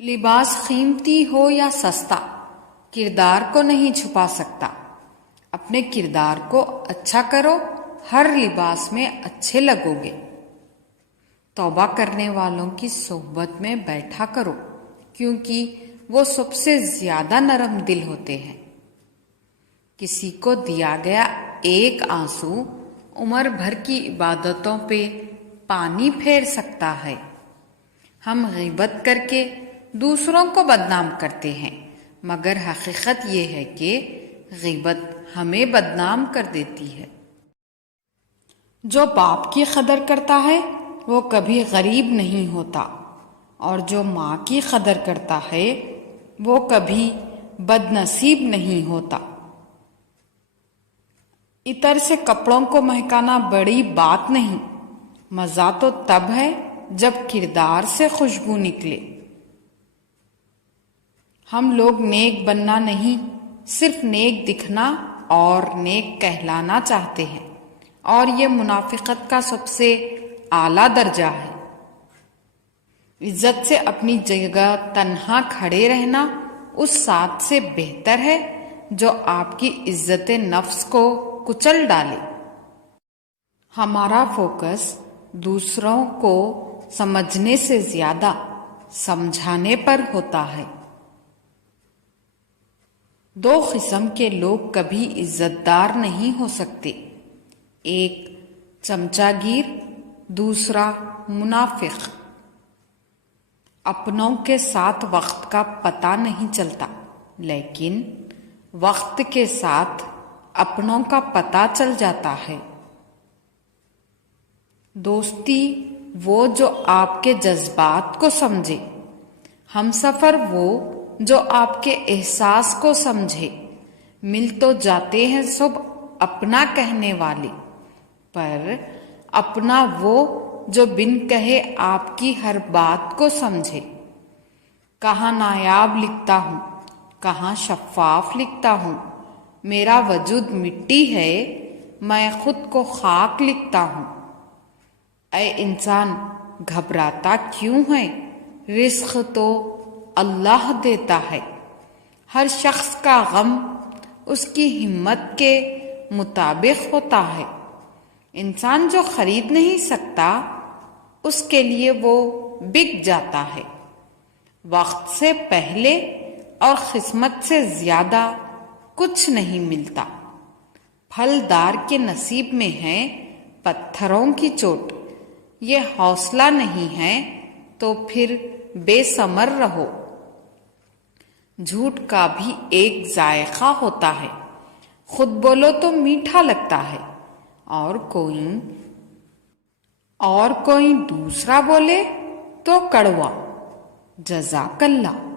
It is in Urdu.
لباس قیمتی ہو یا سستا کردار کو نہیں چھپا سکتا۔ اپنے کردار کو اچھا کرو، ہر لباس میں اچھے لگو گے۔ توبہ کرنے والوں کی صحبت میں بیٹھا کرو، کیونکہ وہ سب سے زیادہ نرم دل ہوتے ہیں۔ کسی کو دیا گیا ایک آنسو عمر بھر کی عبادتوں پہ پانی پھیر سکتا ہے۔ ہم غیبت کر کے دوسروں کو بدنام کرتے ہیں، مگر حقیقت یہ ہے کہ غیبت ہمیں بدنام کر دیتی ہے۔ جو باپ کی قدر کرتا ہے وہ کبھی غریب نہیں ہوتا، اور جو ماں کی قدر کرتا ہے وہ کبھی بد نصیب نہیں ہوتا۔ عطر سے کپڑوں کو مہکانا بڑی بات نہیں، مزہ تو تب ہے جب کردار سے خوشبو نکلے۔ ہم لوگ نیک بننا نہیں، صرف نیک دکھنا اور نیک کہلانا چاہتے ہیں، اور یہ منافقت کا سب سے اعلیٰ درجہ ہے۔ عزت سے اپنی جگہ تنہا کھڑے رہنا اس ساتھ سے بہتر ہے جو آپ کی عزت نفس کو کچل ڈالے۔ ہمارا فوکس دوسروں کو سمجھنے سے زیادہ سمجھانے پر ہوتا ہے۔ دو قسم کے لوگ کبھی عزت دار نہیں ہو سکتے، ایک چمچہ گیر، دوسرا منافق۔ اپنوں کے ساتھ وقت کا پتہ نہیں چلتا، لیکن وقت کے ساتھ اپنوں کا پتہ چل جاتا ہے۔ دوستی وہ جو آپ کے جذبات کو سمجھے، ہمسفر وہ جو آپ کے احساس کو سمجھے۔ مل تو جاتے ہیں سب اپنا کہنے والے، پر اپنا وہ جو بن کہے آپ کی ہر بات کو سمجھے۔ کہاں نایاب لکھتا ہوں، کہاں شفاف لکھتا ہوں، میرا وجود مٹی ہے، میں خود کو خاک لکھتا ہوں۔ اے انسان گھبراتا کیوں ہے، رزق تو اللہ دیتا ہے۔ ہر شخص کا غم اس کی ہمت کے مطابق ہوتا ہے۔ انسان جو خرید نہیں سکتا اس کے لیے وہ بک جاتا ہے۔ وقت سے پہلے اور قسمت سے زیادہ کچھ نہیں ملتا۔ پھلدار کے نصیب میں ہے پتھروں کی چوٹ۔ یہ حوصلہ نہیں ہے تو پھر بے ثمر رہو۔ جھوٹ کا بھی ایک ذائقہ ہوتا ہے، خود بولو تو میٹھا لگتا ہے، اور کوئی دوسرا بولے تو کڑوا۔ جزاک اللہ۔